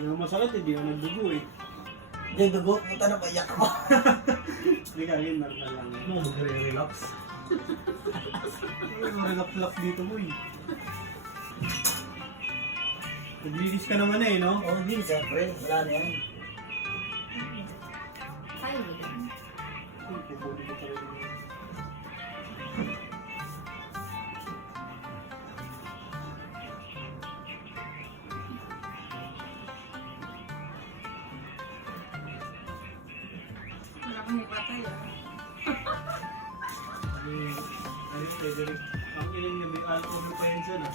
Hindi na masakit, hindi na nagdugo eh. Hindi, dugo. Puta na, paiyak ako. Hindi ka yun, normal lang. Ano, magre-relax. Relax dito boy. Naglilis ka naman eh, no? Oo, hindi, siyempre. Wala na yan. Kaya mo din. Pupunin ko pa rin. Wala kang ipatay ah. Ayun, Frederick. Ang ilang niya may alcohol pa yan dyan ah.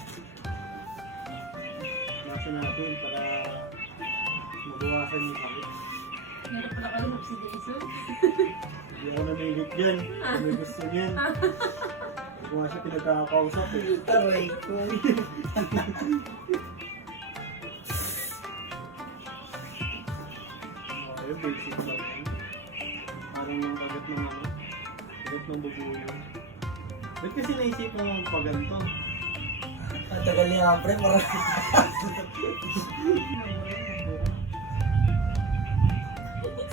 Nasa natin para mabawasan yung sakit. Meron pala kayo oxidation. Hindi ako namilit dyan. Kung may gusto niyan. Hindi ko nga siya pinagkakausap eh. Taray ko. Ayun, basic lang yan. Parang yung kagat ng ano. Kagat ng bubuyo. Ba't kasi naisip mo magpaganto? Ang tagal niya, pre. Parang...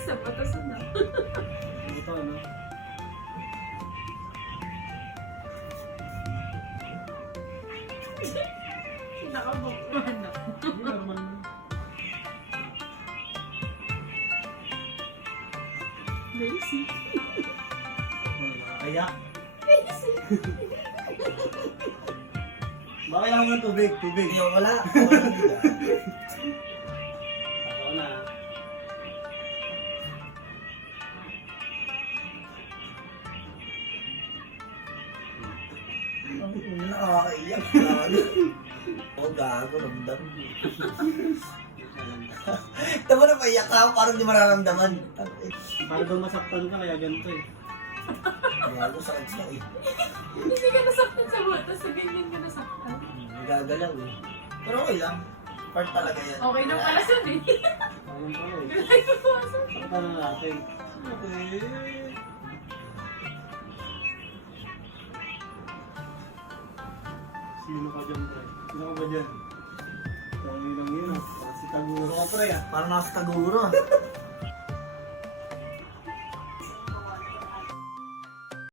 Sa batasan na. Ito ano? Nakabukwan na. Hindi normal na. Lazy. Nakakayak. Lazy. Baka kailangan ng tubig, tubig. Hindi, wala. Wala na. Ako na. Ang una, nakakaiyak. Oo, gago, ramdam. Tama na, paiyak ka. Parang di mararamdaman. Para daw masaktan ka, kaya ganito eh. Gago, sakit siya eh. Hindi ka nasaktan sa butas. Sa ganyan ka nasaktan. Nagagalaw eh. Pero okay lang. Part talaga yan. Okay na pala sun eh. Ayun pala eh. Ay, pumasok. Saktan na natin. Okay. Sino ka dyan, pre? Sino ka ba dyan? Tangi lang yun ah. Parang si Taguro ka, pre ah. Parang nakakataguro.